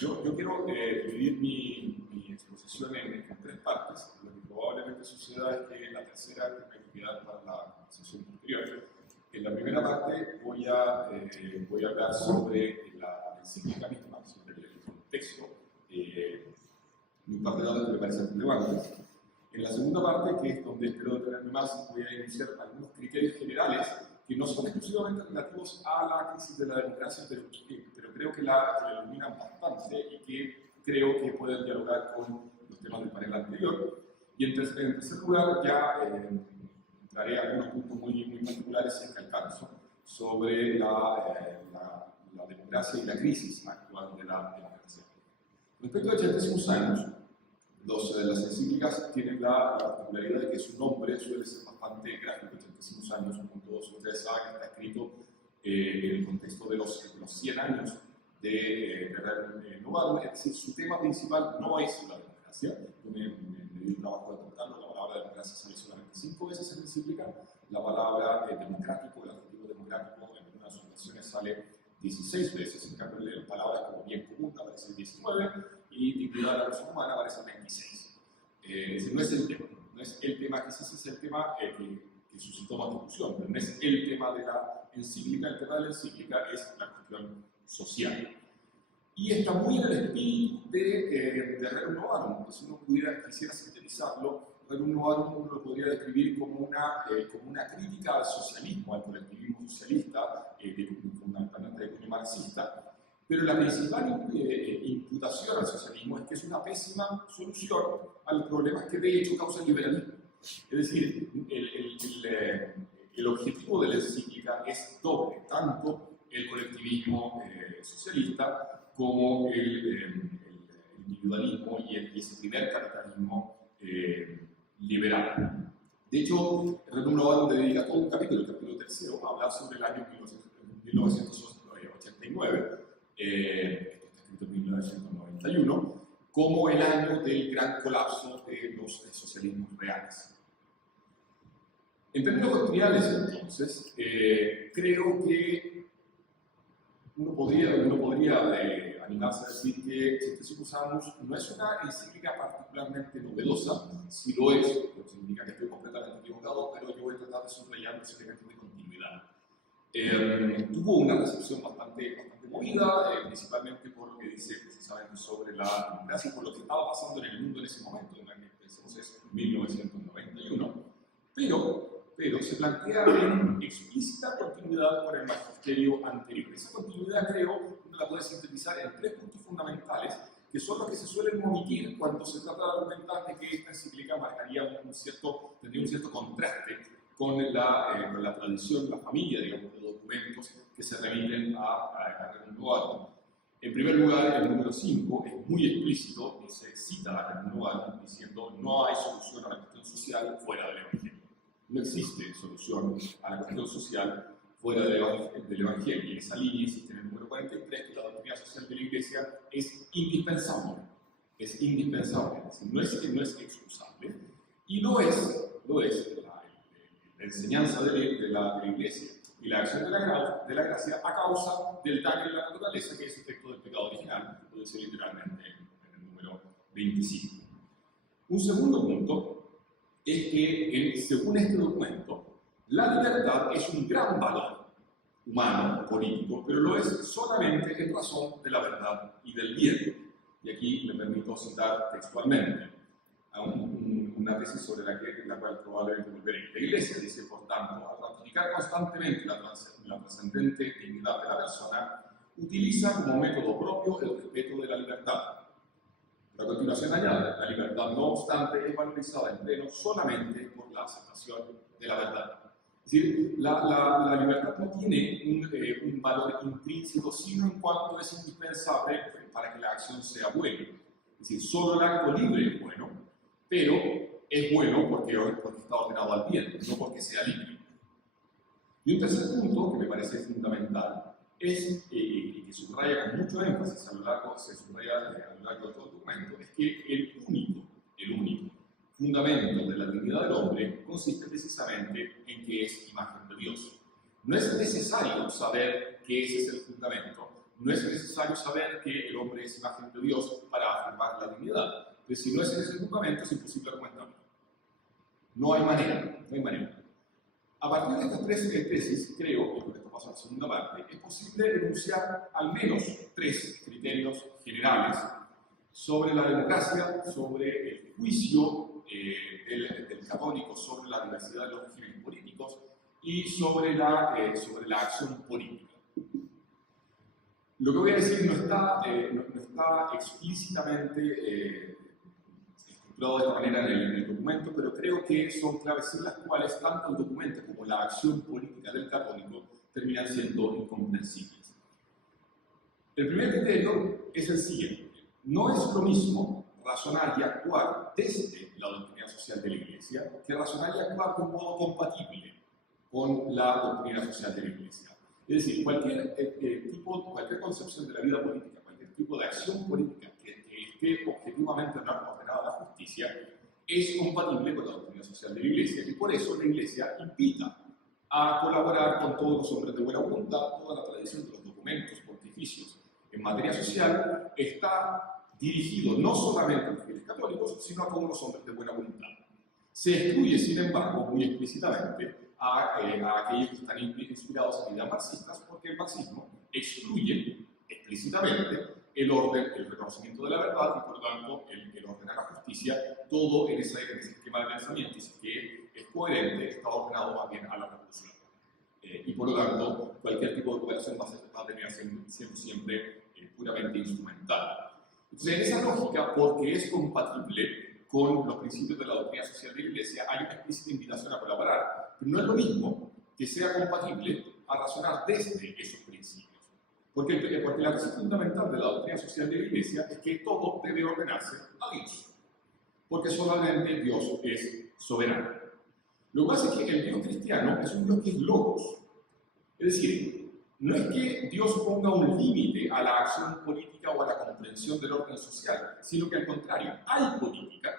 yo quiero dividir mi exposición en tres partes. Lo que probablemente suceda es que la tercera tenga que quedar para la sesión posterior. En la primera parte voy a hablar sobre la encíclica misma, sobre el contexto, y un par de datos que me parecen relevantes. En la segunda parte, que es donde espero detenerme más, voy a iniciar algunos criterios generales que no son exclusivamente relativos a la crisis de la democracia, pero creo que la iluminan bastante y que creo que pueden dialogar con los temas del panel anterior. Y en tercer lugar, ya entraré a algunos puntos muy particulares en que alcanzo sobre la democracia y la crisis actual de la democracia. Respecto a 85 años, las encíclicas tienen la particularidad de que su nombre suele ser bastante gráfico. 85 años, como todos ustedes saben, está escrito en el contexto de los 100 años de Novaro. Es decir, su tema principal no es la democracia. Yo me di un trabajo de tratarlo. La palabra democracia sale solamente 5 veces en la encíclica. La palabra democrático, el adjetivo democrático, en algunas ocasiones sale 16 veces. En cambio, la palabra como bien común aparece 19. Y dignidad de la persona humana aparece en 26. No es el tema, no es el tema, quizás es el tema que suscitó más discusión, pero no es el tema de la encíclica. El tema de la encíclica es la cuestión social. Y está muy en el espíritu de Rerum Novarum. Si uno quisiera sintetizarlo, Rerum Novarum uno lo podría describir como una crítica al socialismo, al colectivismo socialista, fundamentalmente de cuño marxista. Pero la principal imputación al socialismo es que es una pésima solución a los problemas que de hecho causa el liberalismo. Es decir, el objetivo de la encíclica es doble, tanto el colectivismo socialista como el individualismo y ese primer capitalismo liberal. De hecho, Rerum Novarum dedica todo un capítulo, el capítulo tercero, a hablar sobre el año 1989. Esto está escrito en 1991, como el año del gran colapso de los socialismos reales. En términos doctrinales, entonces, creo que uno podría animarse a decir que Centesimus Annus no es una encíclica particularmente novedosa. Si lo es, pues significa que estoy completamente equivocado, pero yo voy a tratar de subrayar los elementos de continuidad. Tuvo una recepción bastante movida, principalmente por lo que dice precisamente sobre la democracia y por lo que estaba pasando en el mundo en ese momento, en el que pensemos es 1991, pero se plantea en explícita continuidad con el magisterio anterior. Esa continuidad, creo, uno la puede sintetizar en 3 puntos fundamentales, que son los que se suelen omitir cuando se trata de argumentar de que esta encíclica tendría un cierto contraste con la tradición, la familia, digamos, de documentos que se remiten a Rerum Novarum. En primer lugar, el número 5 es muy explícito y se cita a Rerum Novarum diciendo no hay solución a la cuestión social fuera del Evangelio. No existe solución a la cuestión social fuera del Evangelio. Y en esa línea existe en el número 43 que la doctrina social de la Iglesia es indispensable. Es indispensable, es decir, no es excusable. Y lo es la enseñanza de la Iglesia y la acción de la gracia a causa del daño de la naturaleza, que es efecto del pecado original, lo dice literalmente en el número 25. Un segundo punto es que, según este documento, la libertad es un gran valor humano, político, pero lo es solamente en razón de la verdad y del bien. Y aquí me permito citar textualmente a una tesis sobre la cual probablemente volveré. La Iglesia dice, por tanto, al ratificar constantemente la trascendente dignidad de la persona, utiliza como método propio el respeto de la libertad. A continuación añade, la libertad, no obstante, es valorizada en pleno solamente por la aceptación de la verdad. Es decir, la libertad no tiene un valor intrínseco, sino en cuanto es indispensable para que la acción sea buena. Es decir, solo el acto libre es bueno, pero es bueno porque está ordenado al bien, no porque sea libre. Y un tercer punto que me parece fundamental es, y que subraya con mucho énfasis a lo largo de todo el documento, es que el único fundamento de la dignidad del hombre consiste precisamente en que es imagen de Dios. No es necesario saber que ese es el fundamento no es necesario saber que el hombre es imagen de Dios para afirmar la dignidad. Pero si no es en ese fundamento, es imposible argumentarlo. No hay manera, no hay manera. A partir de estas tres tesis, creo, y por esto paso a la segunda parte, es posible enunciar al menos tres criterios generales sobre la democracia, sobre el juicio del católico, sobre la diversidad de los regímenes políticos y sobre la acción política. Lo que voy a decir no está explícitamente estructurado de esta manera en el documento, pero creo que son claves sin las cuales tanto el documento como la acción política del católico terminan siendo incomprensibles. El primer criterio es el siguiente: no es lo mismo razonar y actuar desde la doctrina social de la Iglesia que razonar y actuar de un modo compatible con la doctrina social de la Iglesia. Es decir, cualquier concepción de la vida política, cualquier tipo de acción política que esté objetivamente ordenada a la justicia, es compatible con la doctrina social de la Iglesia, y por eso la Iglesia invita a colaborar con todos los hombres de buena voluntad. Toda la tradición de los documentos pontificios en materia social está dirigido no solamente a los fieles católicos, sino a todos los hombres de buena voluntad. Se excluye, sin embargo, muy explícitamente a aquellos que están inspirados en ideas marxistas, porque el marxismo excluye explícitamente el orden, el reconocimiento de la verdad y, por lo tanto, el orden a la justicia, todo en ese esquema de pensamientos que es coherente, está ordenado más bien a la revolución. Y, por lo tanto, cualquier tipo de cooperación va a terminar siendo siempre puramente instrumental. Entonces, en esa lógica, porque es compatible con los principios de la doctrina social de la Iglesia, hay una explícita invitación a colaborar. Pero no es lo mismo que sea compatible a razonar desde esos principios. Porque la base fundamental de la doctrina social de la Iglesia es que todo debe ordenarse a Dios. Porque solamente Dios es soberano. Lo que pasa es que el Dios cristiano es un Dios que es logos. Es decir, no es que Dios ponga un límite a la acción política o a la comprensión del orden social, sino que al contrario, hay política,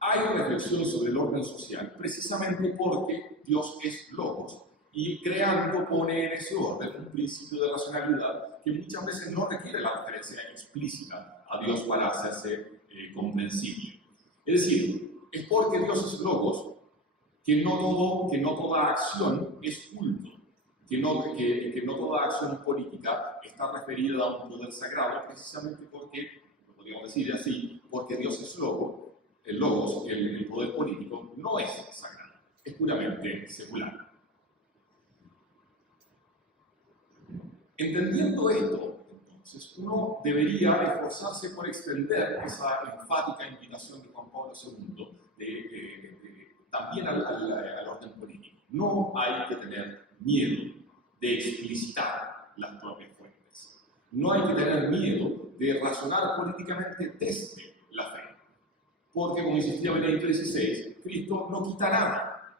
hay reflexión sobre el orden social, precisamente porque Dios es logos, y creando pone en ese orden un principio de racionalidad que muchas veces no requiere la referencia explícita a Dios para hacerse comprensible. Es decir, es porque Dios es logos que no toda acción es culto, que no toda acción política está referida a un poder sagrado, precisamente porque, lo podríamos decir así, porque Dios es logos, el poder político no es sagrado, es puramente secular. Entendiendo esto, entonces, uno debería esforzarse por extender esa enfática invitación de Juan Pablo II también al orden político. No hay que tener miedo de explicitar las propias fuentes. No hay que tener miedo de razonar políticamente desde la fe. Porque, como insistía Benedicto XVI, Cristo no quita nada.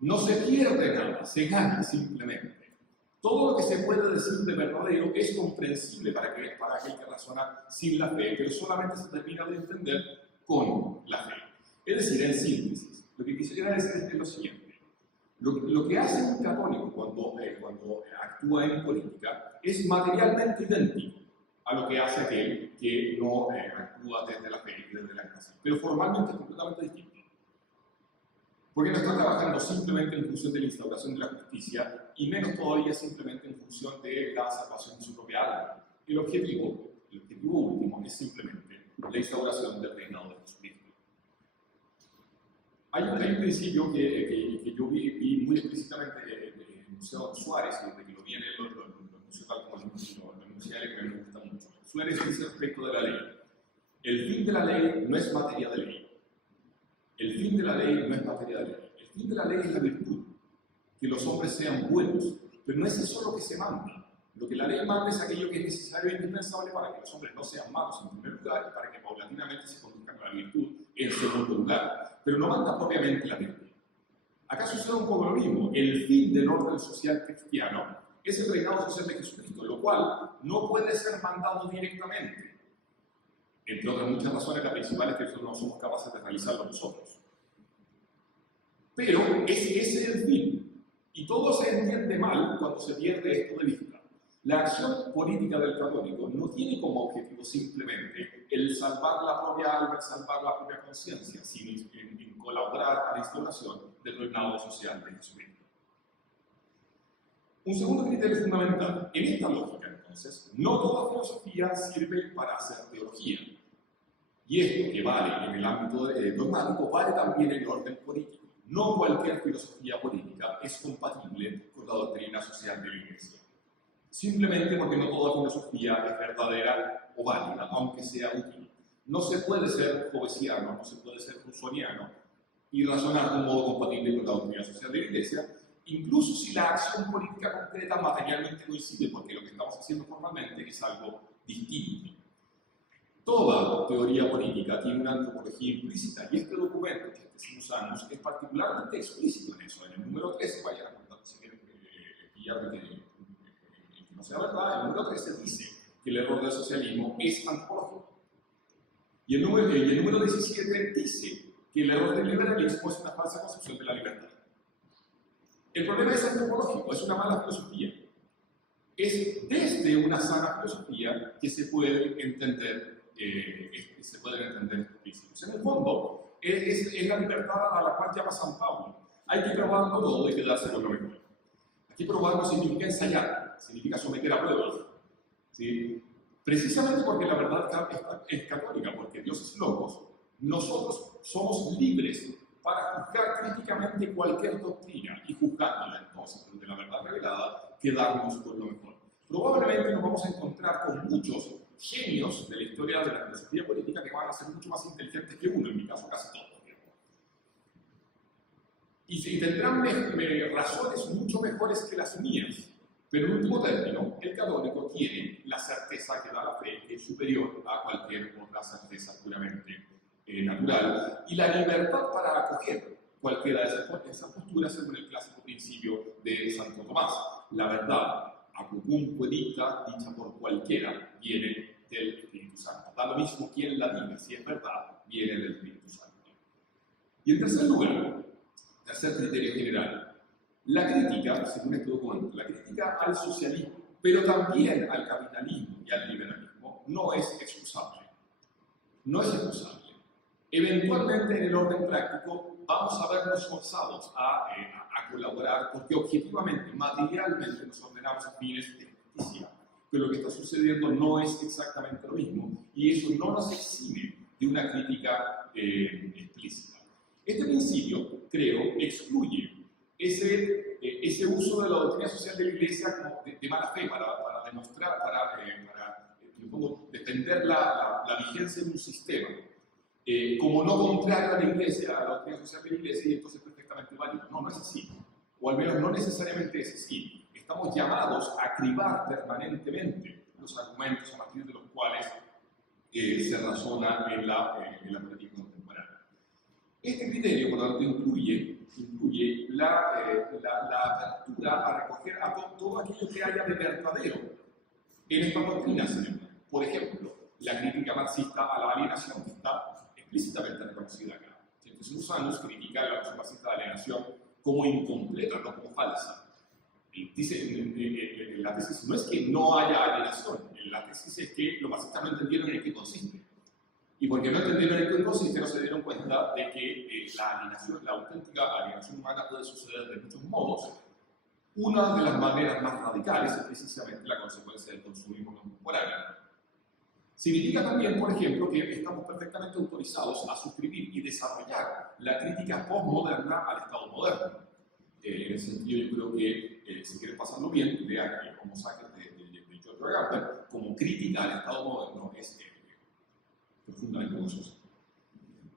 No se pierde nada, se gana simplemente. Todo lo que se puede decir de verdadero es comprensible para aquel que razona sin la fe, pero solamente se termina de entender con la fe. Es decir, en síntesis, lo que quisiera decir es lo siguiente. Lo que hace un católico cuando actúa en política es materialmente idéntico a lo que hace aquel que no actúa desde la fe y desde la gracia, pero formalmente es completamente distinto. Porque no está trabajando simplemente en función de la instauración de la justicia, y menos todavía simplemente en función de la salvación de su propia alma. El objetivo último es simplemente la instauración del reinado de Jesucristo. Hay un principio que yo vi muy explícitamente enunciado en Suárez, y desde que lo viene lo enunció tal como lo enuncia él, que me gusta mucho. Suárez dice respecto de la ley: el fin de la ley no es materia de ley. El fin de la ley no es materia de ley. El fin de la ley es la virtud, que los hombres sean buenos, pero no es eso lo que se manda. Lo que la ley manda es aquello que es necesario e indispensable para que los hombres no sean malos en primer lugar y para que paulatinamente se conduzcan a la virtud en segundo lugar, pero no manda propiamente la virtud. Acá sucede un poco lo mismo. El fin del orden social cristiano es el reinado social de Jesucristo, lo cual no puede ser mandado directamente. Entre otras muchas razones, la principal es que nosotros no somos capaces de realizarlo nosotros. Pero ese es el fin. Y todo se entiende mal cuando se pierde esto de vista. La La acción política del católico no tiene como objetivo simplemente el salvar la propia alma, el salvar la propia conciencia, sino en colaborar a la instauración del reinado social de Jesucristo. Un segundo criterio fundamental. En esta lógica, entonces, no toda filosofía sirve para hacer teología. Y esto que vale en el ámbito dogmático vale también en el orden político. No cualquier filosofía política es compatible con la doctrina social de la Iglesia. Simplemente porque no toda filosofía es verdadera o válida, aunque sea útil. No se puede ser hobbesiano, no se puede ser rusoniano y razonar de un modo compatible con la doctrina social de la Iglesia, incluso si la acción política concreta materialmente coincide, porque lo que estamos haciendo formalmente es algo distinto. Toda teoría política tiene una antropología implícita, y este documento que decimos años es particularmente explícito en eso. En el número 13, vayan a contar si quieren pillarme que no sea verdad, el número 13 dice que el error del socialismo es antropológico. Y el número 17 dice que el error del liberalismo es una falsa concepción de la libertad. El problema es antropológico, es una mala filosofía. Es desde una sana filosofía que se pueden entender principios. En el fondo, es la libertad a la cual llama San Pablo. Hay que probarlo todo y quedarse con lo mejor. Aquí probarlo significa ensayar, significa someter a pruebas. ¿Sí? Precisamente porque la verdad es católica, porque Dios es logos, nosotros somos libres para juzgar críticamente cualquier doctrina y juzgándola entonces de la verdad revelada, quedarnos con lo mejor. Probablemente nos vamos a encontrar con muchos genios de la historia de la filosofía política que van a ser mucho más inteligentes que uno, en mi caso casi todos. Y tendrán razones mucho mejores que las mías, pero en último término, el católico tiene la certeza que da la fe, que es superior a cualquier otra certeza puramente natural, y la libertad para acoger cualquiera de esas posturas según el clásico principio de Santo Tomás. La verdad, acupum dicta, dicha por cualquiera, viene del Espíritu Santo. Da lo mismo quien la diga, si es verdad, viene del Espíritu Santo. Y en tercer lugar, tercer criterio general, la crítica, según este documento, la crítica al socialismo, pero también al capitalismo y al liberalismo, no es excusable. No es excusable. Eventualmente, en el orden práctico, vamos a vernos forzados a colaborar porque objetivamente, materialmente, nos ordenamos a fines de justicia. Pero lo que está sucediendo no es exactamente lo mismo y eso no nos exime de una crítica explícita. Este principio, creo, excluye ese uso de la doctrina social de la Iglesia como de mala fe para demostrar, en el fondo, defender la vigencia de un sistema. Como no contrario a la Iglesia, a la doctrina social de la Iglesia, y entonces perfectamente válido. No, no es así. O al menos no necesariamente es así. Estamos llamados a cribar permanentemente los argumentos a partir de los cuales se razona en la práctica contemporánea. Este criterio, por lo tanto, incluye la apertura a recoger a todo aquello que haya de verdadero en estas doctrinas. Por ejemplo, la crítica marxista a la alienación, que está explícitamente reconocida acá. Entonces, Usanus critica la noción marxista de alienación como incompleta, no como falsa. Dice, la tesis no es que no haya alienación, la tesis es que los marxistas no entendieron en qué consiste. Y porque no entendieron en qué consiste, no se dieron cuenta de que la alienación, la auténtica alienación humana puede suceder de muchos modos. Una de las maneras más radicales es precisamente la consecuencia del consumismo contemporáneo. Significa también, por ejemplo, que estamos perfectamente autorizados a suscribir y desarrollar la crítica postmoderna al Estado moderno. En ese sentido, yo creo que si quieren pasarlo bien, lean el Homo sapiens de George Agamben como crítica al Estado moderno es profundamente gozosa.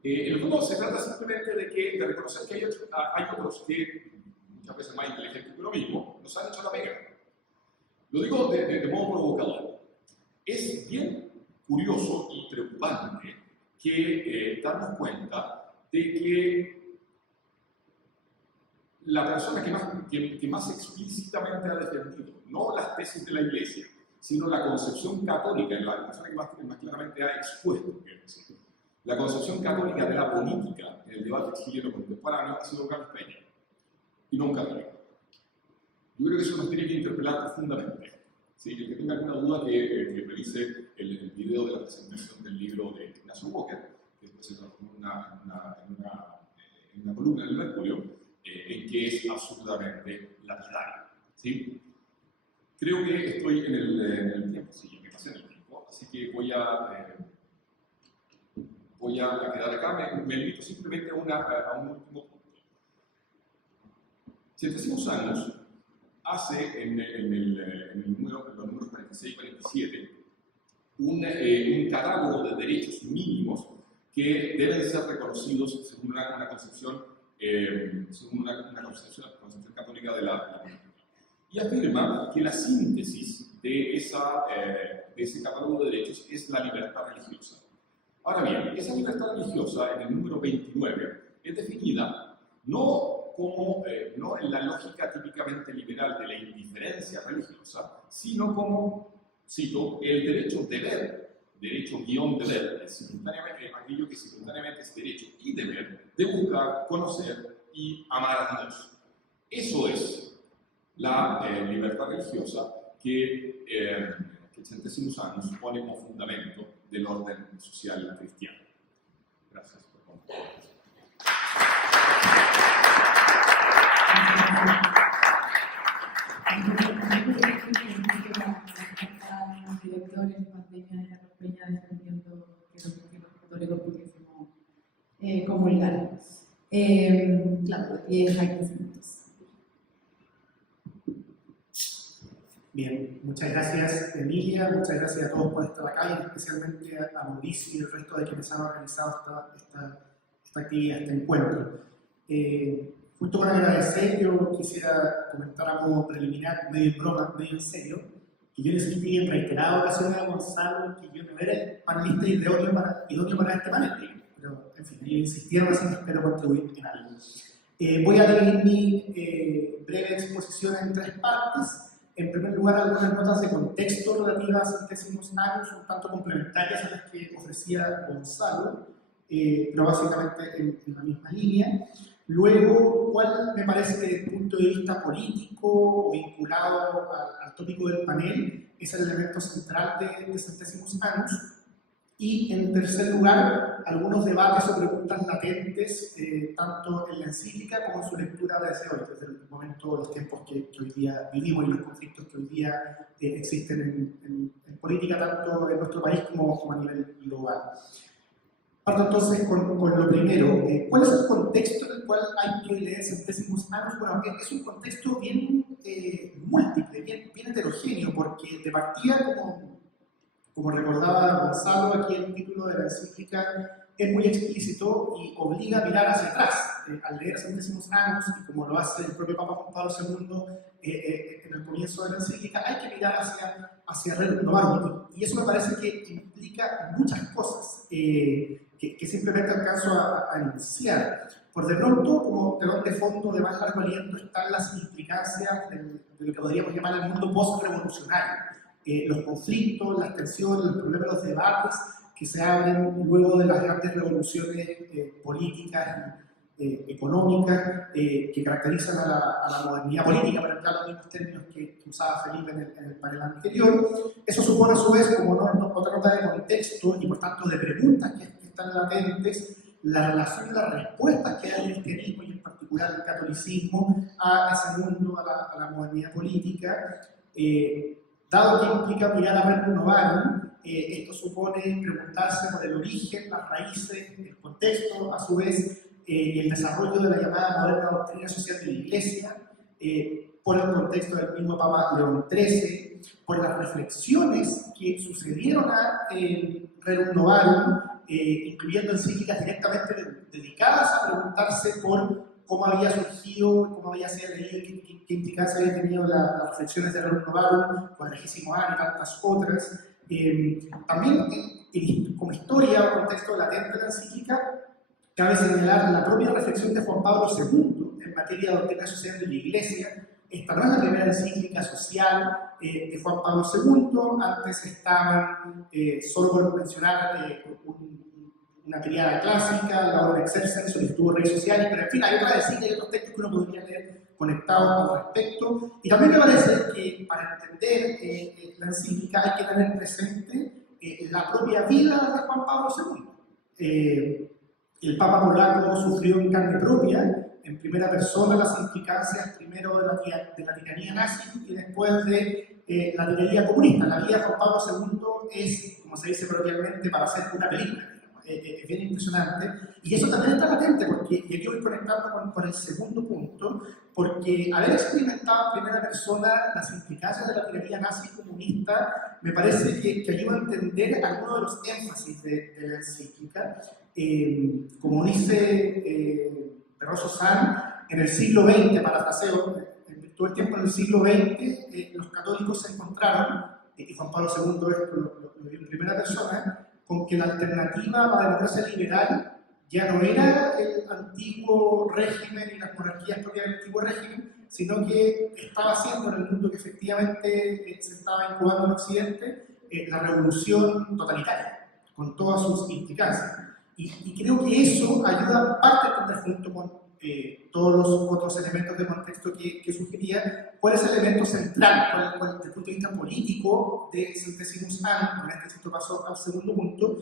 En el fondo se trata simplemente de reconocer que hay otros que, muchas veces más inteligentes que uno mismo, nos han hecho la pega. Lo digo de modo provocador. Es bien curioso y preocupante que darnos cuenta de que la persona que más explícitamente ha defendido, no las tesis de la Iglesia, sino la concepción católica, la persona que más claramente ha expuesto, la concepción católica de la política en el debate chileno contemporáneo ha sido Carlos Peña, y no un católico. Yo creo que eso nos tiene que interpelar profundamente. Sí, el que tenga alguna duda que revise el video de la presentación del libro de Ignacio Walker, que después se transformó en una columna en el Mercurio, en que es absolutamente lapidario. ¿Sí? Creo que estoy en el tiempo, sí, me pasé en el tiempo, así que voy a quedar acá. Me limito simplemente a un último punto. 700 años hace los números 46 y 47 un catálogo de derechos mínimos que deben ser reconocidos según una concepción católica de la cultura. Y afirma que la síntesis de ese catálogo de derechos es la libertad religiosa. Ahora bien, esa libertad religiosa, en el número 29, es definida no en la lógica típicamente liberal de la indiferencia religiosa, sino como, cito, el derecho-deber, derecho-deber, aquello que simultáneamente es derecho y deber, de buscar, conocer y amar a Dios. Eso es la libertad religiosa que Centésimos Años pone como fundamento del orden social cristiano. Gracias por contar. Directores, Peña y Carlos Peña defendiendo que los católicos pudiésemos comulgar. Claro, 10 a 15 minutos. Bien, muchas gracias Emilia, muchas gracias a todos por estar acá y especialmente a Mauricio y el resto de quienes han organizado esta actividad, este encuentro. Justo para agradecer, yo quisiera comentar a modo preliminar, medio en broma, medio en serio, que yo le insistí en reiteradas ocasiones a Gonzalo que yo no era el panelista idóneo para este panel, pero en fin, ellos insistieron, así que espero contribuir en algo. Voy a dividir mi breve exposición en 3 partes. En primer lugar, algunas notas de contexto relativas a Centésimos Años, un tanto complementarias a las que ofrecía Gonzalo, pero básicamente en la misma línea. Luego, cuál me parece que desde el punto de vista político, vinculado al tópico del panel, es el elemento central de Centésimos Años. Y en tercer lugar, algunos debates o preguntas latentes, tanto en la encíclica como en su lectura desde hoy, desde el momento, los tiempos que hoy día vivimos y los conflictos que hoy día existen en política, tanto en nuestro país como a nivel global. Parto entonces con lo primero. ¿Cuál es el contexto en el cual hay que leer Centésimos Años? Bueno, es un contexto bien múltiple, bien heterogéneo, porque de partida, como recordaba Gonzalo, aquí el título de la encíclica es muy explícito y obliga a mirar hacia atrás. Al leer Centésimos Años, y como lo hace el propio Papa Juan Pablo II en el comienzo de la encíclica, hay que mirar hacia Rerum Novarum. Y eso me parece que implica muchas cosas que simplemente alcanzo a enunciar. Por de pronto, como telón de fondo de más largo aliento, están las implicancias de lo que podríamos llamar el mundo post-revolucionario. Los conflictos, las tensiones, los problemas, los debates que se abren luego de las grandes revoluciones políticas y económicas que caracterizan a la modernidad política, para entrar en los mismos términos que usaba Felipe en el panel anterior. Eso supone a su vez, como otra nota de contexto y por tanto de preguntas que están latentes, la relación y las respuestas que da el cristianismo y en particular el catolicismo a ese mundo, a la modernidad política. Dado que implica mirar a Rerum Novarum, esto supone preguntarse por el origen, las raíces, el contexto, a su vez, el desarrollo de la llamada moderna doctrina social de la Iglesia, por el contexto del mismo Papa León XIII, por las reflexiones que sucedieron a Rerum Novarum, incluyendo encíclicas directamente dedicadas a preguntarse por cómo había surgido, cómo había sido leído, qué implicancia había tenido las reflexiones de Rerum Novarum, Cuadragésimo Año y tantas otras. También como historia o contexto latente de la encíclica, cabe señalar la propia reflexión de Juan Pablo II en materia de doctrina social de la Iglesia. Esta no es la primera encíclica social de Juan Pablo II, antes estaban, solo por mencionar una criada clásica, la Orden Excelsior, Solicitud de Rey Social, pero en fin, hay otras encíclicas y otros textos que uno podría leer conectados al respecto. Y también me parece que para entender la encíclica hay que tener presente la propia vida de Juan Pablo II. El Papa polaco sufrió en carne propia, en primera persona, las implicancias primero de la tiranía nazi y después de la tiranía comunista. La vida de Juan Pablo II es, como se dice coloquialmente, para hacer una película. Es bien impresionante, y eso también está latente, porque, y aquí voy conectando con el segundo punto, porque haber experimentado en primera persona las implicancias de la tiranía nazi comunista me parece que ayuda a entender algunos de los énfasis de la encíclica. Como dice Rosso San, en el siglo XX, parafraseo, todo el tiempo en el siglo XX, los católicos se encontraron, y Juan Pablo II esto lo vio en primera persona, con que la alternativa a la democracia liberal ya no era el antiguo régimen y las monarquías propias del antiguo régimen, sino que estaba haciendo en el mundo que efectivamente se estaba incubando en Occidente la revolución totalitaria, con todas sus implicancias. Y creo que eso ayuda parte a entender, junto con todos los otros elementos de contexto que sugería, cuál es el elemento central, cuál desde el punto de vista político de Centesimus Annus, en este paso al segundo punto.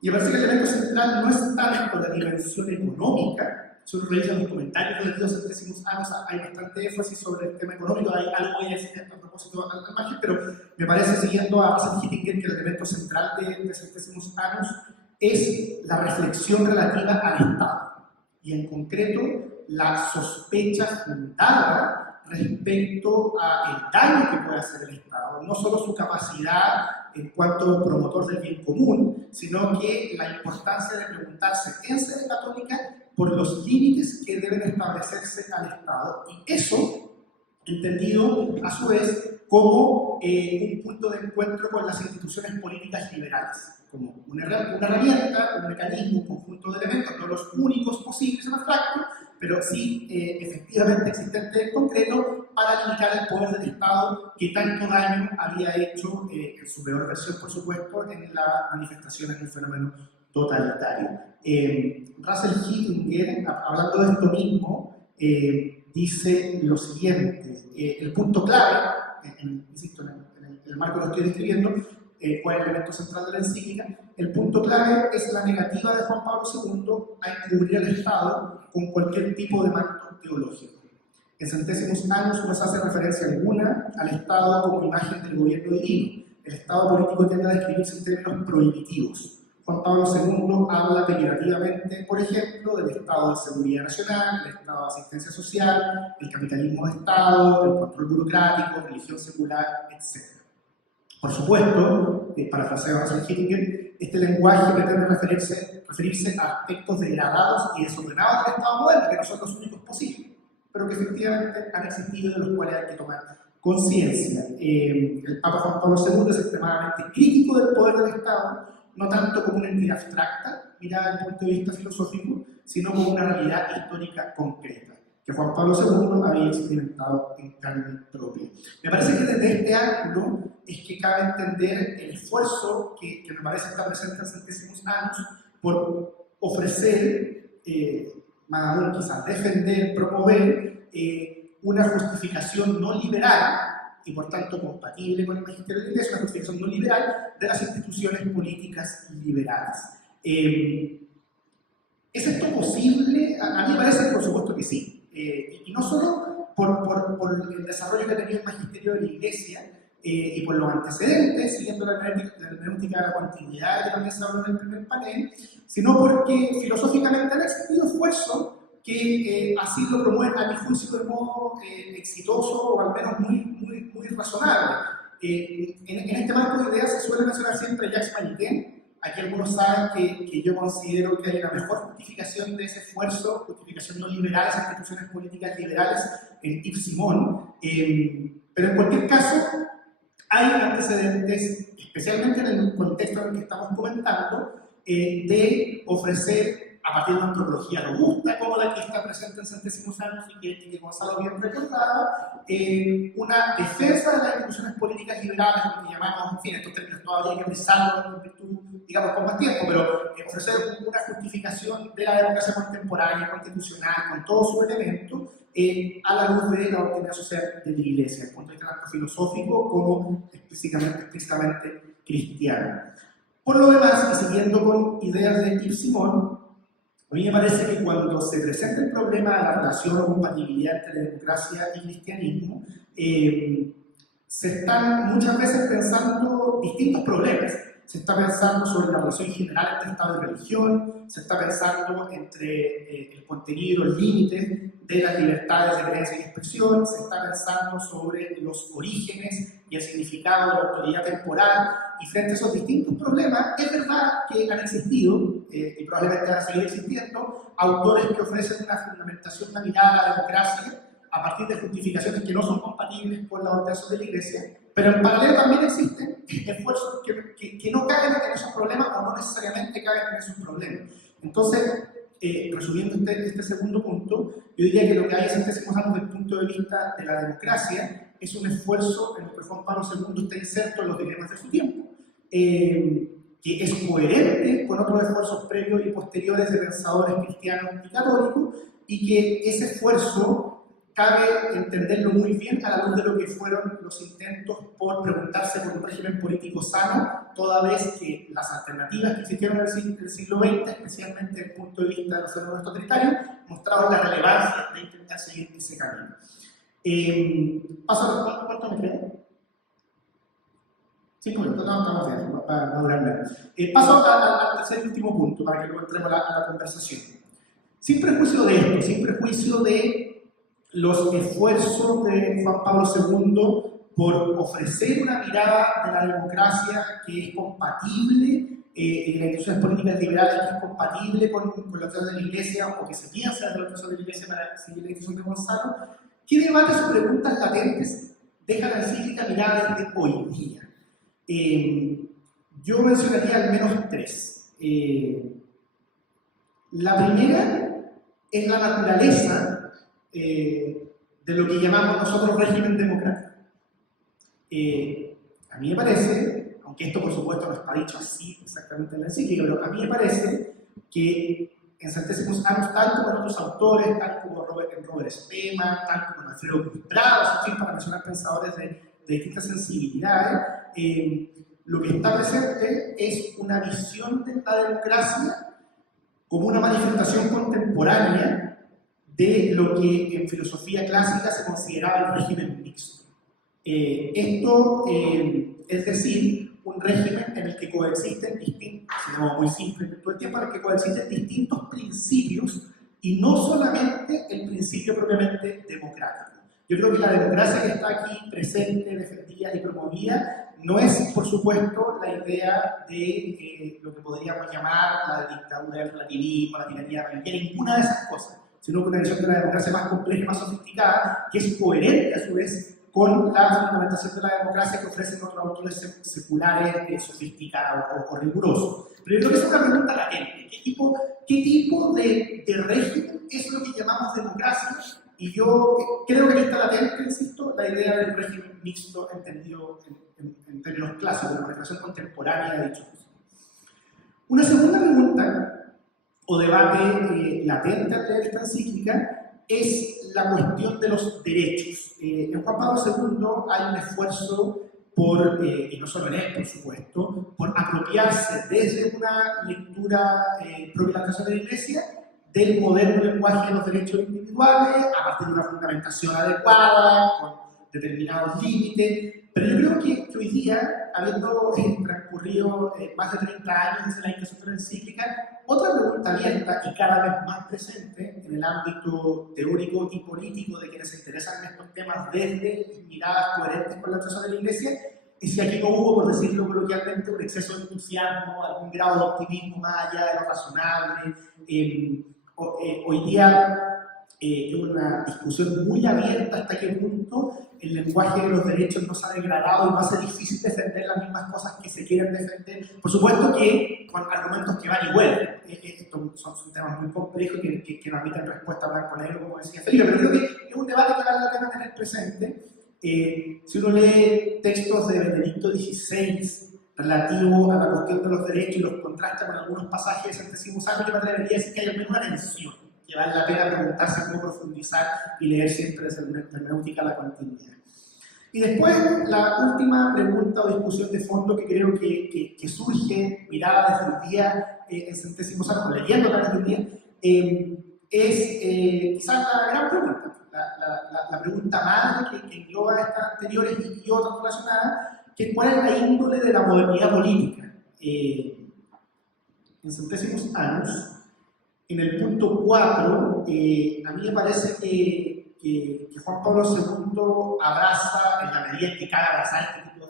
Y me parece que el elemento central no es tanto la dimensión económica. Si uno revisa los comentarios relativos a Centesimus Annus, hay bastante énfasis sobre el tema económico, hay algo voy a decir a propósito al margen, pero me parece, siguiendo a Russell Hittinger, que el elemento central de Centesimus Annus es la reflexión relativa al Estado, y en concreto la sospecha fundada respecto al daño que puede hacer el Estado, no solo su capacidad en cuanto promotor del bien común, sino que la importancia de preguntarse en sede católica por los límites que deben establecerse al Estado, y eso entendido a su vez como un punto de encuentro con las instituciones políticas liberales, como una herramienta, un mecanismo, un conjunto de elementos, no los únicos posibles en abstracto, pero sí efectivamente existentes en concreto, para limitar el poder del Estado que tanto daño había hecho, en su peor versión por supuesto, en la manifestación de un fenómeno totalitario. Russell Hittinger, hablando de esto mismo, dice lo siguiente: el punto clave, insisto, en el marco que lo estoy describiendo, cuál es el elemento central de la encíclica, el punto clave es la negativa de Juan Pablo II a encubrir al Estado con cualquier tipo de manto teológico. En Centesimus Annus no se hace referencia alguna al Estado como imagen del gobierno divino. El Estado político tiende a describirse en términos prohibitivos. Juan Pablo II habla peyorativamente, por ejemplo, del Estado de seguridad nacional, el Estado de asistencia social, el capitalismo de Estado, el control burocrático, religión secular, etc. Por supuesto, parafraseo a Russell Hittinger, este lenguaje pretende referirse a aspectos degradados y desordenados del Estado moderno, que no son los únicos posibles, pero que efectivamente han existido y de los cuales hay que tomar conciencia. El Papa Juan Pablo II es extremadamente crítico del poder del Estado, no tanto como una entidad abstracta, mirada desde el punto de vista filosófico, sino como una realidad histórica concreta, que Juan Pablo II había experimentado en carne propia. Me parece que desde este ángulo es que cabe entender el esfuerzo que me parece estar presente en Centesimus Annus por ofrecer, más aún quizás defender, promover una justificación no liberal, y por tanto compatible con el magisterio de la Iglesia, una justificación no liberal de las instituciones políticas liberales. ¿Es esto posible? A mí me parece, por supuesto que sí. Y no solo por el desarrollo que ha tenido el magisterio de la Iglesia y por los antecedentes, siguiendo la hermenéutica de la continuidad que también se habló en el primer panel, sino porque filosóficamente han existido esfuerzos que así lo promueven, a mi juicio, de modo exitoso o al menos muy razonable. En este marco de ideas se suele mencionar siempre Jacques Maritain. Aquí algunos saben que yo considero que hay una mejor justificación de ese esfuerzo, justificación no liberal, esas instituciones políticas liberales, en Yves Simon. Pero en cualquier caso, hay antecedentes, especialmente en el contexto en el que estamos comentando, de ofrecer, a partir de una antropología robusta como la que está presente en Centesimus Annus y que Gonzalo bien recordaba, una defensa de las instituciones políticas liberales, lo que llamamos, en fin, estos términos todavía hay que pensarlo, digamos, con más tiempo, pero ofrecer una justificación de la democracia contemporánea, constitucional, con todos sus elementos, a la luz de la doctrina social de la Iglesia, desde el punto de vista tanto filosófico como explícitamente cristiano. Por lo demás, y siguiendo con ideas de Yves Simon, a mí me parece que cuando se presenta el problema de la relación o compatibilidad entre democracia y cristianismo, se están muchas veces pensando distintos problemas. Se está pensando sobre la relación general entre Estado y religión, se está pensando entre el contenido y los límites de las libertades de creencia y expresión, se está pensando sobre los orígenes y el significado de la autoridad temporal, y frente a esos distintos problemas, es verdad que han existido, y probablemente van a seguir existiendo, autores que ofrecen una fundamentación, una mirada a la democracia a partir de justificaciones que no son compatibles con la ordenación de la Iglesia, pero en paralelo también existen esfuerzos que no caen en esos problemas o no necesariamente caen en esos problemas. Entonces, resumiendo este segundo punto, yo diría que lo que hay es desde el punto de vista de la democracia es un esfuerzo en el que Juan Pablo II está inserto en los dilemas de su tiempo, que es coherente con otros esfuerzos previos y posteriores de pensadores cristianos y católicos, y que ese esfuerzo cabe entenderlo muy bien a la luz de lo que fueron los intentos por preguntarse por un régimen político sano, toda vez que las alternativas que existieron en el siglo XX, especialmente desde el punto de vista de los fenómenos totalitarios, mostraron la relevancia de intentar seguir ese camino. Paso a ¿cuánto me queda? 5 minutos, no, estamos bien, para durar menos. Paso al tercer y último punto, para que luego entremos a la conversación. Sin prejuicio de esto, sin prejuicio de los esfuerzos de Juan Pablo II por ofrecer una mirada de la democracia que es compatible, en las instituciones políticas liberales que es compatible con la doctrina de la Iglesia, o que se piensa en la doctrina de la Iglesia para seguir la institución de Gonzalo, ¿qué debates o preguntas latentes deja la encíclica mirada desde hoy día? Yo mencionaría al menos 3. La primera es la naturaleza de lo que llamamos nosotros régimen democrático. A mí me parece, aunque esto por supuesto no está dicho así exactamente en la encíclica, pero a mí me parece que en centésimos años, tal como en otros autores, tal como Robert Spema, tal como Alfredo Custrados, en fin, para mencionar pensadores de distintas sensibilidades, lo que está presente es una visión de la democracia como una manifestación contemporánea de lo que en filosofía clásica se consideraba el régimen mixto. Esto es decir, un régimen en el que coexisten distintos, si no muy simple, todo el tiempo en el que coexisten distintos principios y no solamente el principio propiamente democrático. Yo creo que la democracia que está aquí presente, defendida y promovida no es, por supuesto, la idea de lo que podríamos llamar la dictadura del relativismo, la tiranía religiosa, ninguna de esas cosas, sino con una visión de la democracia más compleja y más sofisticada, que es coherente a su vez con la fundamentación de la democracia que ofrecen otros autores seculares sofisticados o rigurosos. Pero yo creo que es una pregunta latente. ¿Qué tipo de régimen es lo que llamamos democracia? Y yo creo que aquí está latente, insisto, la idea del régimen mixto entendido en términos clásicos, de la relación contemporánea de dicho. Una segunda pregunta o debate latente de esta encíclica es la cuestión de los derechos. En Juan Pablo II hay un esfuerzo por, y no solo en él, por supuesto, por apropiarse desde una lectura propia de la tradición de la Iglesia del moderno lenguaje de los derechos individuales, a partir de una fundamentación adecuada, con determinados límites. Pero yo creo que hoy día, habiendo transcurrido más de 30 años desde la dictación de la encíclica, otra pregunta abierta y cada vez más presente en el ámbito teórico y político de quienes se interesan en estos temas desde miradas coherentes con la tradición de la Iglesia, es si aquí no hubo, por decirlo coloquialmente, un exceso de entusiasmo, algún grado de optimismo más allá de lo razonable. Hoy día es una discusión muy abierta hasta qué punto el lenguaje de los derechos nos ha degradado y nos hace difícil defender las mismas cosas que se quieren defender. Por supuesto que con argumentos que van y vuelven. Estos son temas muy complejos que no admiten respuesta blanco-negro, como decía Felipe, pero creo que es un debate que vale la pena tener presente. Si uno lee textos de Benedicto XVI relativo a la cuestión de los derechos y los contrasta con algunos pasajes de centésimos años, yo me atrevería a decir que hay al menos una tensión. que vale la pena preguntarse cómo profundizar y leer siempre desde la hermenéutica a la continuidad. Y después, la última pregunta o discusión de fondo que creo que surge, mirada desde el día en centésimos años, leyendo a través del día, es quizás la gran pregunta, la pregunta madre que engloba estas anteriores y otras relacionadas, que es cuál es la índole de la modernidad política. En centésimos años, en el punto 4, a mí me parece que Juan Pablo II abraza, en la medida en que cabe abrazar este tipo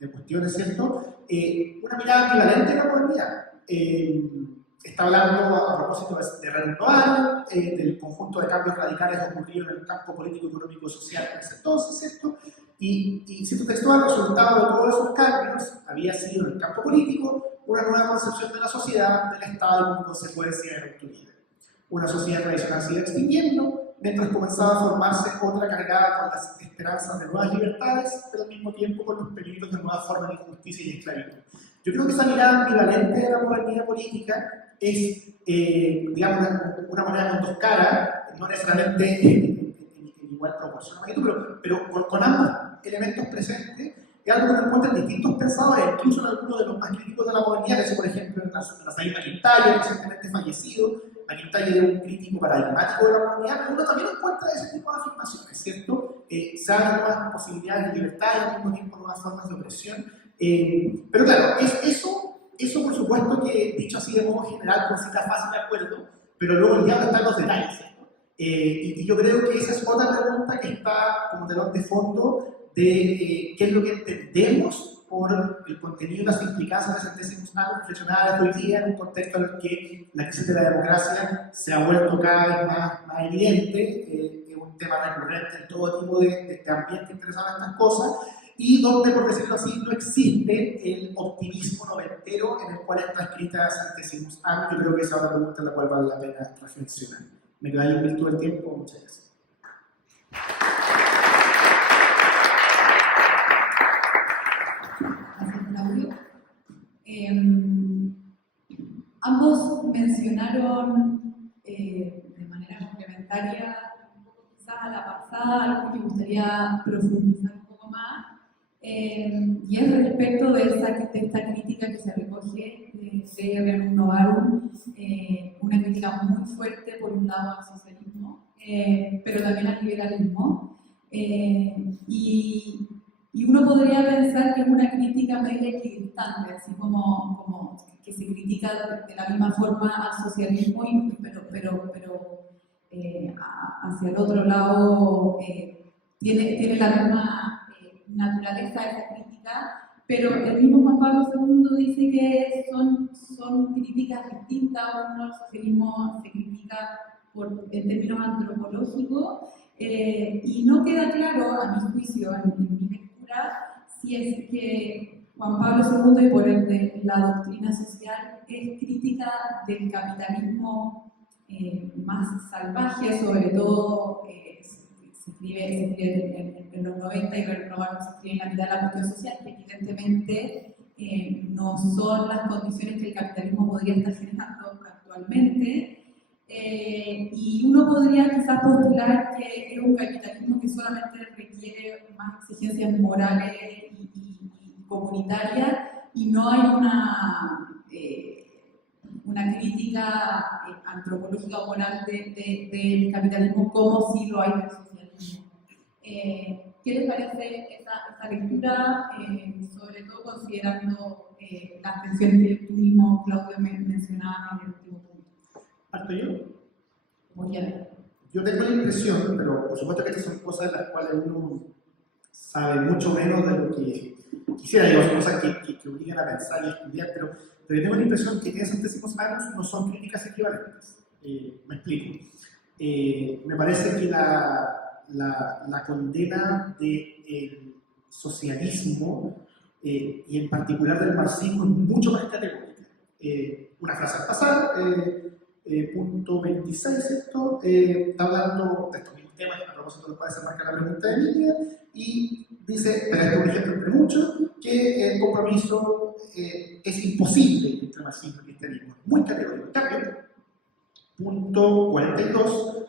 de cuestiones, ¿cierto? Una mirada ambivalente de la modernidad. Está hablando a propósito de renovar, del conjunto de cambios radicales ocurridos en el campo político, económico y social en ese entonces, ¿cierto? Y cito textual, el resultado de todos esos cambios había sido en el campo político una nueva concepción de la sociedad, del Estado y como consecuencia de la autoridad. Una sociedad tradicional se iba extinguiendo, mientras comenzaba a formarse otra cargada con las esperanzas de nuevas libertades, pero al mismo tiempo con los peligros de nuevas formas de injusticia y esclavitud. Yo creo que esa mirada ambivalente de la modernidad política es, digamos, una moneda con dos caras, no necesariamente en igual proporción, pero con ambos elementos presentes, es algo que encuentran distintos pensadores, incluso en algunos de los más críticos de la modernidad, que por ejemplo en Nazarí McIntyre, recientemente fallecido. McIntyre es un crítico paradigmático de la modernidad, pero uno también encuentra ese tipo de afirmaciones, ¿cierto? Se abren nuevas posibilidades de libertad y al mismo tiempo nuevas formas de opresión. Pero claro, eso por supuesto que dicho así de modo general concita fácil de acuerdo, pero luego el diablo está en los detalles, ¿cierto? Y yo creo que esa es otra pregunta que está como telón de fondo de qué es lo que entendemos por el contenido y las implicancias de centésimos años reflexionadas hoy día en un contexto en el que la crisis de la democracia se ha vuelto cada vez más evidente, es un tema recurrente en todo tipo de ambiente interesado en estas cosas, y donde, por decirlo así, no existe el optimismo noventero en el cual está escrita centésimos años. Yo creo que esa es una pregunta en la cual vale la pena reflexionar. Me quedo ahí en virtud del tiempo. Muchas gracias. Ambos mencionaron de manera complementaria, quizás a la pasada, algo que me gustaría profundizar un poco más, y es respecto de esta crítica que se recoge de Rerum Novarum, una crítica muy fuerte por un lado al socialismo, pero también al liberalismo, y uno podría pensar que es una crítica media equidistante, así como que se critica de la misma forma al socialismo, pero hacia el otro lado tiene la misma naturaleza de esa crítica, pero el mismo Juan Pablo II dice que son críticas distintas. Uno, el socialismo se critica en términos antropológicos, y no queda claro, a mi juicio, en mi lectura, si es que Juan Pablo II y por ende la doctrina social es crítica del capitalismo más salvaje, sobre todo se escribe en los 90 y Renovaron se escribe en la mitad de la cuestión social, que evidentemente no son las condiciones que el capitalismo podría estar generando actualmente. Y uno podría quizás postular que es un capitalismo que solamente requiere más exigencias morales y comunitarias, y no hay una crítica antropológica o moral del capitalismo como si lo hay del socialismo. ¿Qué les parece esta lectura, sobre todo considerando las tensiones que tú mismo, Claudio, mencionabas en el último punto? ¿Parto yo? Como quieran. Yo tengo la impresión, pero por supuesto que estas son cosas de las cuales uno sabe mucho menos de lo que quisiera, son cosas que obligan a pensar y a estudiar, pero tengo la impresión que en centésimos años no son críticas equivalentes. Me explico. Me parece que la condena del socialismo y en particular del marxismo es mucho más categórica. Una frase al pasar, punto 26, ¿cierto? Está hablando de estos mismos temas, a propósito de los cuales se marca la pregunta de Emilia, y dice, pero es un ejemplo entre muchos, que el compromiso es imposible entre marxismo y cristianismo, muy categórico. En cambio, punto 42.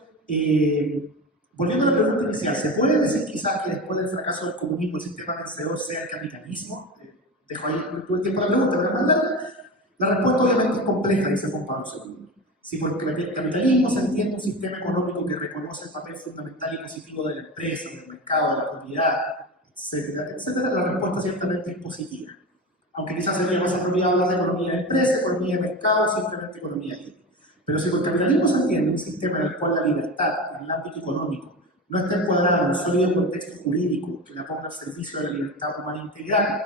Volviendo a la pregunta inicial, ¿se puede decir quizás que después del fracaso del comunismo el sistema vencedor sea el capitalismo? Dejo ahí todo el tiempo la pregunta, pero la respuesta obviamente es compleja, dice Juan Pablo II. Si por capitalismo se entiende un sistema económico que reconoce el papel fundamental y positivo de la empresa, del mercado, de la propiedad, etcétera, etcétera, la respuesta ciertamente es positiva. Aunque quizás sería más apropiado hablar de economía de empresa, economía de mercado, simplemente economía libre. Pero si por capitalismo se entiende un sistema en el cual la libertad en el ámbito económico no está encuadrada en un sólido contexto jurídico que la ponga al servicio de la libertad humana integral,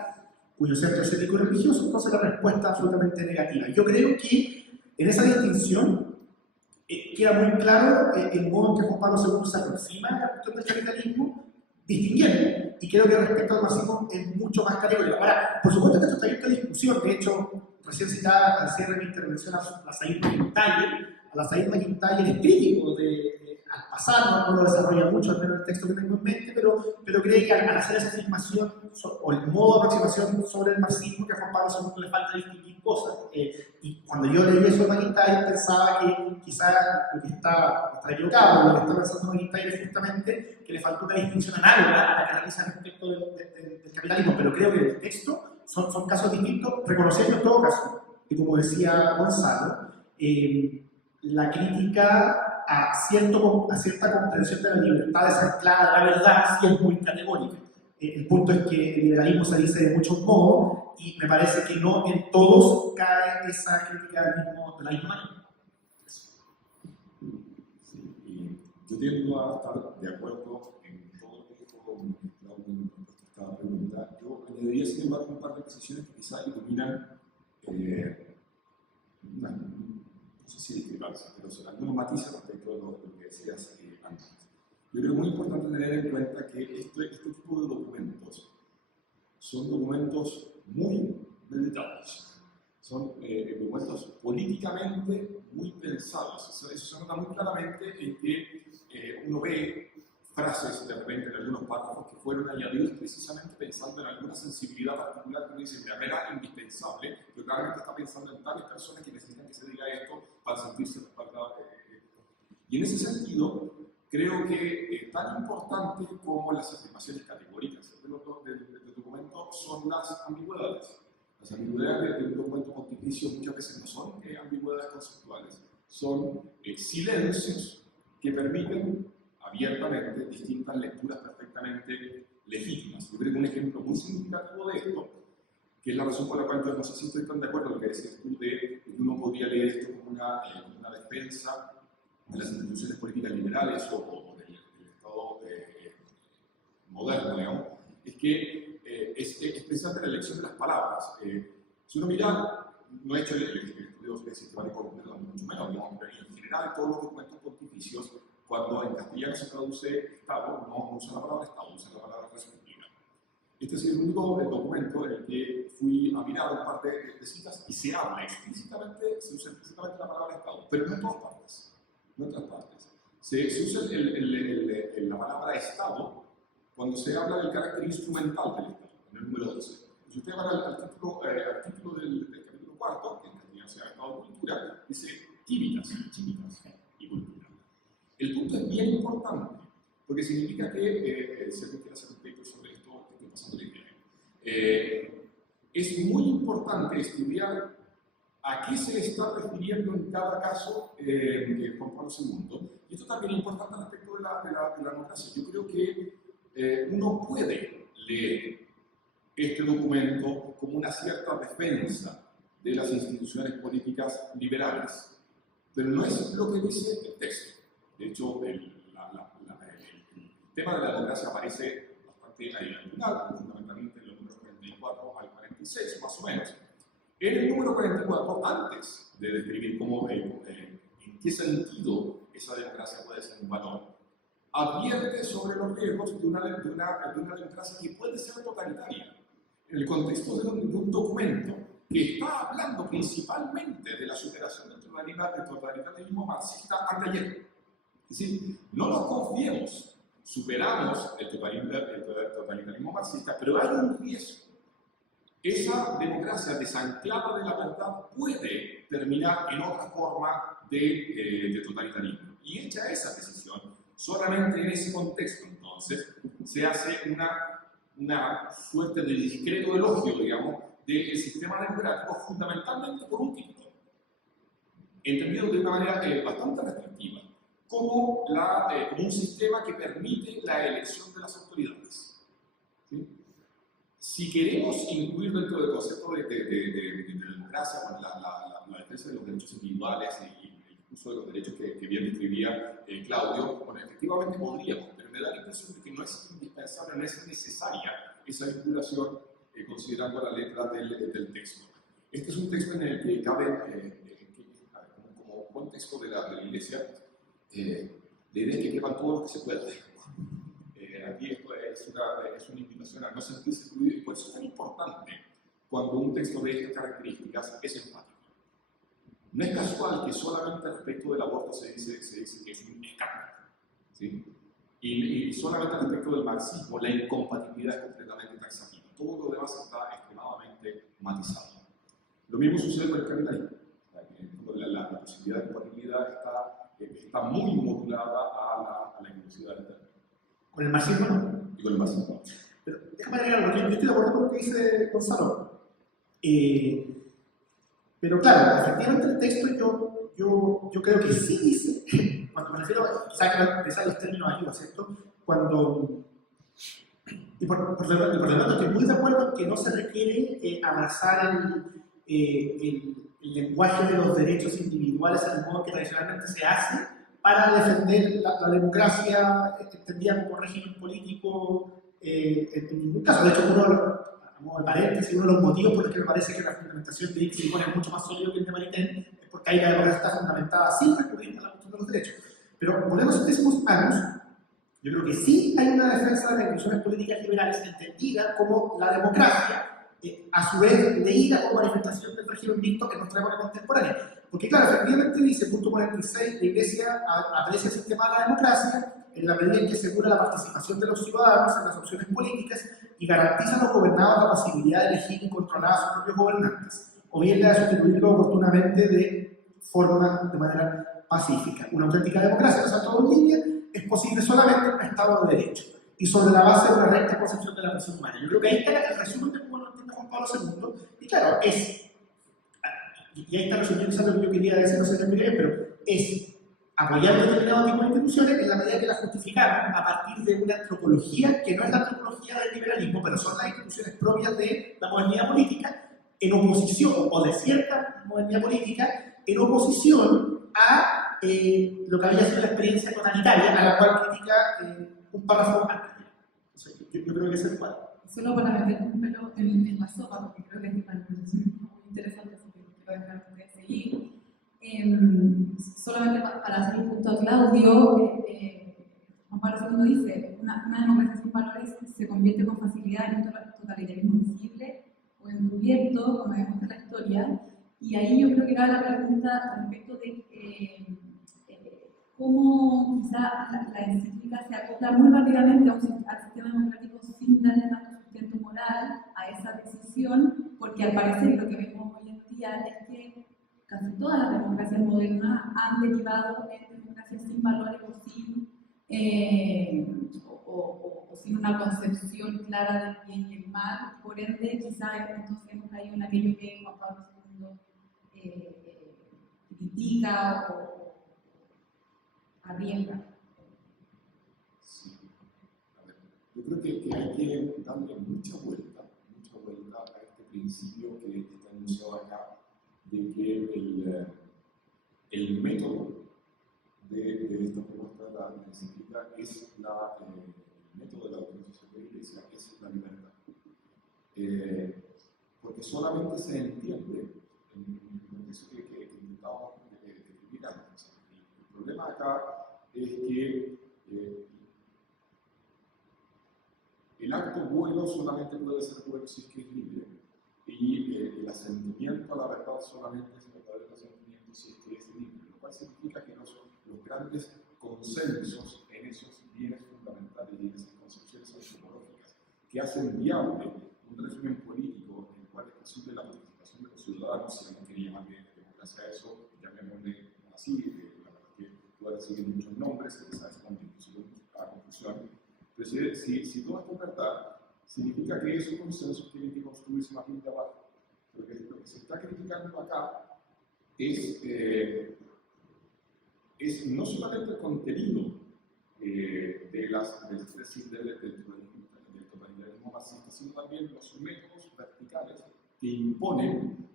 cuyo centro es ético y religioso, entonces la respuesta es absolutamente negativa. Yo creo que en esa distinción queda muy claro el modo en que Juan Pablo II se aproxima a la cuestión del capitalismo, distinguiendo, y creo que respecto al marxismo es mucho más categórico. Ahora, por supuesto que esto está abierto a discusión, de hecho, recién citada al cierre de mi intervención a Said McIntyre es crítico al pasar, no lo desarrolla mucho, al menos el texto que tengo en mente, pero cree que al hacer esa afirmación o el modo de aproximación sobre el marxismo, que a Juan Pablo II le falta distinguir cosas. Y cuando yo leí eso de McIntyre pensaba que quizás lo que está equivocado, lo que está pensando McIntyre es justamente que le faltó una distinción análoga a la que realiza respecto del capitalismo, pero creo que en el texto son casos distintos, reconociendo en todo caso que, como decía Gonzalo, la crítica a cierta comprensión de la libertad desanclada de la verdad sí es muy categórica. El punto es que el liberalismo se dice de muchos modos y me parece que no en todos cae esa crítica de la misma manera. Sí, y yo tiendo a estar de acuerdo en todo lo que dijo Claudio en esta pregunta. Yo añadiría, sin embargo, un par de precisiones que quizás iluminan no sé si discrepancia, pero algunos matices respecto a lo que decías antes. Yo creo que es muy importante tener en cuenta que este tipo de documentos son documentos muy meditados, son documentos políticamente muy pensados. Eso se nota muy claramente en que uno ve frases de repente en algunos párrafos que fueron añadidos precisamente pensando en alguna sensibilidad particular que uno dice, mira, era indispensable, pero claramente está pensando en tales personas que necesitan que se diga esto para sentirse respaldadas. Y en ese sentido, creo que tan importante como las afirmaciones categóricas del documento son las ambigüedades. Las ambigüedades de un documento pontificio muchas veces no son ambigüedades conceptuales, son silencios que permiten abiertamente distintas lecturas perfectamente legítimas. Yo creo que un ejemplo muy significativo de esto, que es la razón por la cual yo no sé si estoy tan de acuerdo con lo que decías tú de que uno podría leer esto como una defensa de las instituciones políticas liberales o del Estado moderno, digamos, es que es precisamente la elección de las palabras. Si uno mira, no he hecho el estudio sistemático completo, mucho menos, digamos, pero en general todos los documentos pontificios, cuando en castellano se traduce Estado, no usa la palabra Estado, usa la palabra República. Este es el único documento en el que fui a mirar un par de citas y se habla explícitamente, se usa explícitamente la palabra Estado, pero no en todas partes. No en otras partes. Se usa la palabra Estado cuando se habla del carácter instrumental del Estado, en el número 12. Si usted va al título del capítulo 4, que en castellano se llama Estado de Cultura, dice tímicas y cultura. El punto es bien importante, porque significa que, si alguien quiere hacer un paper sobre esto, que estoy pasando la idea. Es muy importante estudiar a qué se le está refiriendo en cada caso Juan Pablo II. Y esto también es importante respecto de la democracia. Yo creo que uno puede leer este documento como una cierta defensa de las instituciones políticas liberales, pero no es lo que dice el texto. De hecho, el tema de la democracia aparece bastante ahí al final, fundamentalmente en los números 44 al 46, más o menos. En el número 44, antes de describir en qué sentido esa democracia puede ser un valor, advierte sobre los riesgos de una democracia que puede ser totalitaria. En el contexto de un documento que está hablando principalmente de la superación del totalitarismo marxista anteayer. Es decir, no nos confiemos, superamos el totalitarismo marxista, pero hay un riesgo esa democracia desanclada de la verdad puede terminar en otra forma de totalitarismo. Y hecha esa decisión, solamente en ese contexto, entonces, se hace una suerte de discreto elogio, digamos, del sistema democrático, fundamentalmente por un título, entendido de una manera bastante restrictiva, como un sistema que permite la elección de las autoridades. ¿Sí? Si queremos incluir dentro del concepto de democracia la defensa de los derechos individuales y el uso de los derechos que bien describía Claudio, bueno, efectivamente podríamos, pero me da la impresión de que no es indispensable, no es necesaria esa vinculación considerando la letra del texto. Este es un texto en el que cabe, como buen texto de la Iglesia, la idea es que quepan todo lo que se pueda. Aquí esto es una invitación a no sentirse excluido, y por eso es tan importante cuando un texto de estas características es enfático. No es casual que solamente respecto del aborto se dice que es un escándalo, ¿sí? Y solamente respecto del marxismo la incompatibilidad es completamente taxativa. Todo lo demás está extremadamente matizado. Lo mismo sucede con el capitalismo. La posibilidad de compatibilidad está muy modulada a la inclusividad del término. Con el marxismo no. Y con el marxismo. Pero déjame agregar algo, yo estoy de acuerdo con lo que dice Gonzalo. Pero claro, efectivamente el texto yo creo que sí dice, cuando me refiero, quizás que los términos ayuda, ¿cierto? Cuando, y por lo tanto estoy muy de acuerdo en que no se requiere abrazar el lenguaje de los derechos individuales en el modo que tradicionalmente se hace para defender la democracia entendida como régimen político en ningún caso. De hecho, a modo de paréntesis, uno de los motivos por los que me parece que la fundamentación de Ixchel es mucho más sólido que el de Maritain es porque ahí la democracia está fundamentada sin recurrir a la cuestión de los derechos. Pero volvemos a décimos años, yo creo que sí hay una defensa de las instituciones políticas liberales entendida como la democracia, a su vez leída como manifestación del régimen mixto en nuestra época contemporánea. Porque claro, efectivamente dice, punto 46, la Iglesia aprecia el sistema de la democracia en la medida en que asegura la participación de los ciudadanos en las opciones políticas y garantiza a los gobernados la posibilidad de elegir y controlar a sus propios gobernantes, o bien la de sustituirlo oportunamente de manera pacífica. Una auténtica democracia, o sea, todo en línea, es posible solamente en un Estado de Derecho y sobre la base de una recta concepción de la persona humana. Yo creo que ahí está el resumen de cómo lo entiende Juan Pablo II, y claro, y ahí está resumiendo lo que yo quería decir, no sé si me bien, pero es apoyar determinado tipo de instituciones en la medida que las justificamos a partir de una antropología que no es la antropología del liberalismo, pero son las instituciones propias de la modernidad política, en oposición, o de cierta modernidad política, en oposición a lo que había sido la experiencia totalitaria, a la cual critica un párrafo antes. O sea, yo creo que ese es el cual. Solo para meter un pelo en la sopa, porque creo que es una conversación muy interesante, así que quiero dejar de seguir. Solamente para hacer un punto a Claudio, Juan Pablo II dice, una democracia sin valores se convierte con facilidad en un totalitarismo visible o encubierto, como demuestra la historia, y ahí yo creo que cabe la pregunta respecto de cómo quizá la encíclica se acopla muy rápidamente al sistema democrático sin darle tanto sustento moral a esa decisión, porque al parecer lo que vemos hoy en día es que casi todas las democracias modernas han derivado en democracias sin valores o sin una concepción clara del bien y el mal. Por ende, quizá entonces hemos caído en aquello que Juan Pablo II critica o arriesga. Sí. A ver, yo creo que hay que darle mucha vuelta a este principio que está anunciado acá, de que el método de esta propuesta de la encíclica es el método de la organización de la Iglesia, es la libertad. Porque solamente se entiende en eso que intentamos describir antes. El problema acá es que el acto bueno solamente puede ser bueno si es que es libre, y el asentimiento a la verdad solamente es verdadero asentimiento si es que es libre, lo cual significa que los grandes consensos en esos bienes fundamentales y en esas concepciones antropológicas que hacen viable un régimen político en el cual ciudadanos, si alguien quiere llamarle democracia a eso, llamémosle así, la verdad es que puede recibir muchos nombres, esa es la conclusión, pero si todo esto es verdad, significa que esos consensos tienen que construirse más bien de abajo. Lo que se está criticando acá es no solamente el contenido del totalitarismo marxista, sino también los métodos verticales que imponen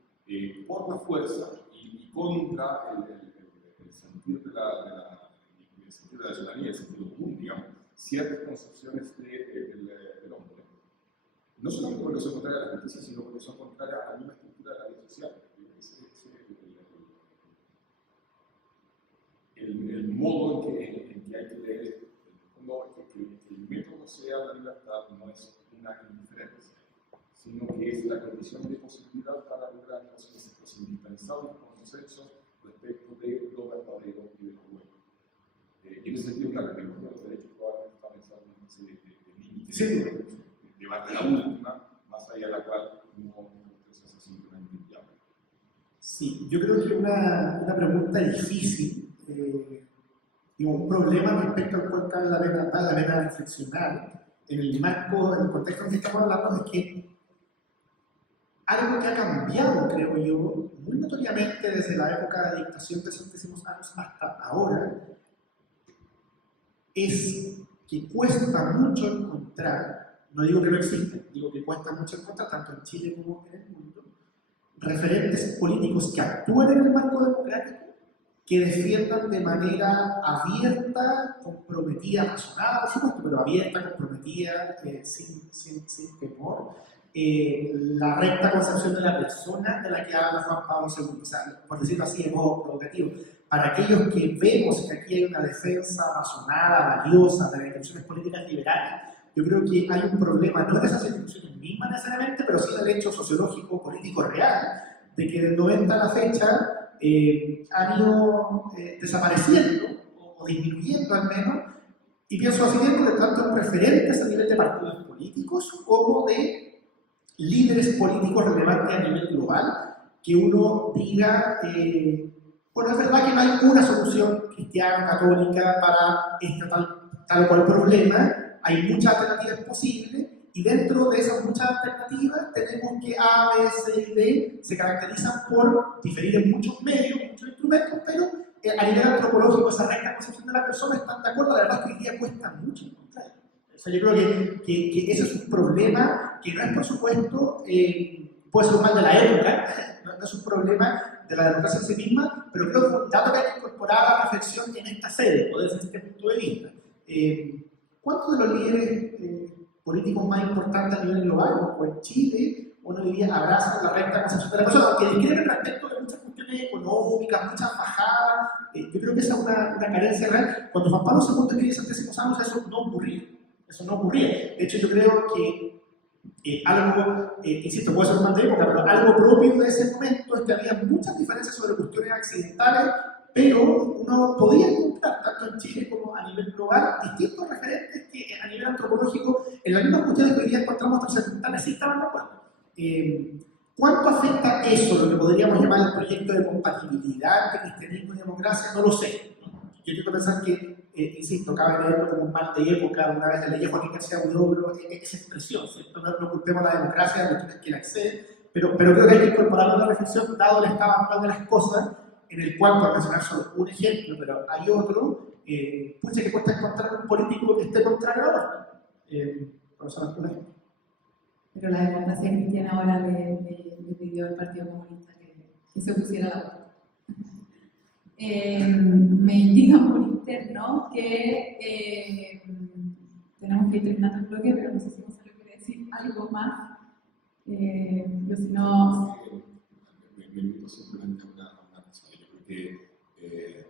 por la fuerza y contra el sentido de la ciudadanía, el sentido común, digamos, ciertas concepciones del hombre. No solamente porque son contrarias a la justicia, sino porque son contrarias a la misma estructura de la vida social. El modo en que hay que leer esto, que el método sea la libertad, no es una indiferencia, sino que es la condición de posibilidad para lograr los indispensables consensos respecto de lo verdadero y de lo bueno. Y en ese sentido, claro, el de los derechos probablemente está pensando en una serie de límites de barrera última, más allá de la cual no es simplemente inviable. Sí, yo creo que una pregunta difícil, un problema respecto al cual vale la pena reflexionar en el marco, en el contexto en que estamos hablando, es que algo que ha cambiado, creo yo, muy notoriamente desde la época de dictación de esos décimos años hasta ahora, es que cuesta mucho encontrar, no digo que no existen, digo que cuesta mucho encontrar, tanto en Chile como en el mundo, referentes políticos que actúan en el marco democrático, que defiendan de manera abierta, comprometida, razonada, por supuesto, pero abierta, comprometida, sin temor, la recta concepción de la persona de la que habla Juan Pablo II, o sea, por decirlo así de modo provocativo. Para aquellos que vemos que aquí hay una defensa razonada, valiosa de las instituciones políticas liberales, yo creo que hay un problema, no de esas instituciones mismas necesariamente, pero sí del hecho sociológico, político real, de que del 90 a la fecha han ido desapareciendo o disminuyendo al menos, y pienso así de tanto en referentes a nivel de partidos políticos como de líderes políticos relevantes a nivel global, que uno diga, bueno, es verdad que no hay una solución cristiana, católica para este tal o cual problema, hay muchas alternativas posibles, y dentro de esas muchas alternativas tenemos que A, B, C y D se caracterizan por diferir en muchos medios, muchos instrumentos, pero a nivel antropológico, esa recta concepción de la persona, están de acuerdo, la verdad es que hoy día cuesta mucho encontrar. O sea, yo creo que ese es un problema que no es, por supuesto, puede ser un mal de la época, no es un problema de la democracia en sí misma, pero creo que un dato que hay que incorporar a la reflexión en esta sede, o desde este punto de vista. ¿Cuántos de los líderes políticos más importantes a nivel global, o en Chile, uno diría, abrazan la recta concepción de la persona, aunque discrepen respecto de muchas cuestiones económicas, muchas bajadas? Yo creo que esa es una carencia real. Cuando Juan Pablo II escribía esos décimos años, eso no ocurría. Eso no ocurría. De hecho, yo creo que algo, insisto, puede ser un mal de época, pero algo propio de ese momento es que había muchas diferencias sobre cuestiones accidentales, pero uno podía encontrar, tanto en Chile como a nivel global, distintos referentes que a nivel antropológico, en las mismas cuestiones que hoy día encontramos trascendentales, sí estaban de acuerdo. ¿Cuánto afecta eso, lo que podríamos llamar el proyecto de compatibilidad entre cristianismo y democracia? No lo sé. Yo quiero pensar que, insisto, cabe leerlo como un mal de época. Una vez le leí a Joaquín García Huidobro esa expresión, ¿cierto? No culpemos a la democracia, a cuestiones que la exceden, pero creo que hay que incorporarlo a la reflexión, dado el estado actual de las cosas, en el cual, por mencionar solo un ejemplo, pero hay otro, pucha que cuesta encontrar un político que esté contrario al aborto. Por eso un ejemplo. Pero la democracia cristiana ahora le pidió al Partido Comunista que se pusiera a la aborto. Me indican por interno que tenemos que ir terminando el bloque, pero no sé si Gonzalo quiere decir algo más. Yo si no... Me invito simplemente a una cosa. Yo creo que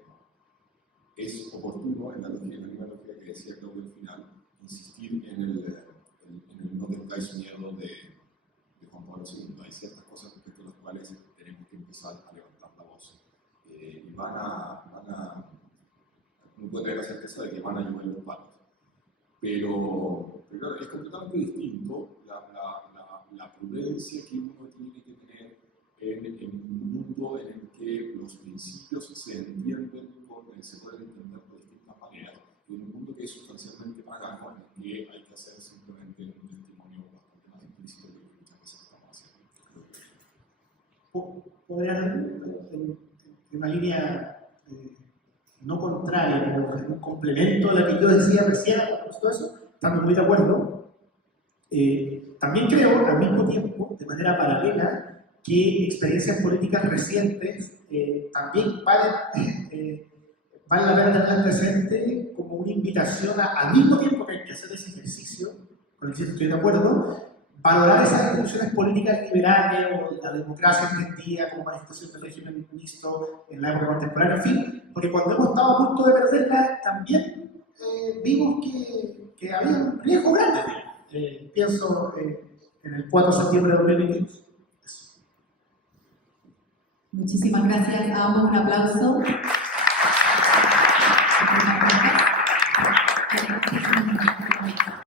es oportuno en la misma lógica que decía Claudio al final, insistir en el no tengáis miedo de Juan Pablo II. Hay ciertas cosas respecto a las cuales tenemos que empezar a levantar la voz. Y uno puede tener la certeza de que van a llover los palos. Pero claro, es completamente distinto la prudencia que uno tiene que tener en principios se entienden, se pueden entender de distintas maneras. Y en un mundo que es sustancialmente pagano, en que hay que hacer simplemente un testimonio bastante más implícito de lo que muchas veces estamos haciendo. Podría ser en una línea no contraria, pero en un complemento de lo que yo decía recién, todo eso, estando muy de acuerdo. También creo, al mismo tiempo, de manera paralela, que experiencias políticas recientes también vale la pena tener presente como una invitación al mismo tiempo que hay que hacer ese ejercicio, con el que estoy de acuerdo, valorar esas instituciones políticas liberales o la democracia entendida como manifestación del régimen mixto en la época contemporánea, en fin, porque cuando hemos estado a punto de perderla también vimos que había un riesgo grande. Pienso en el 4 de septiembre de 2022. Muchísimas gracias a ambos, un aplauso.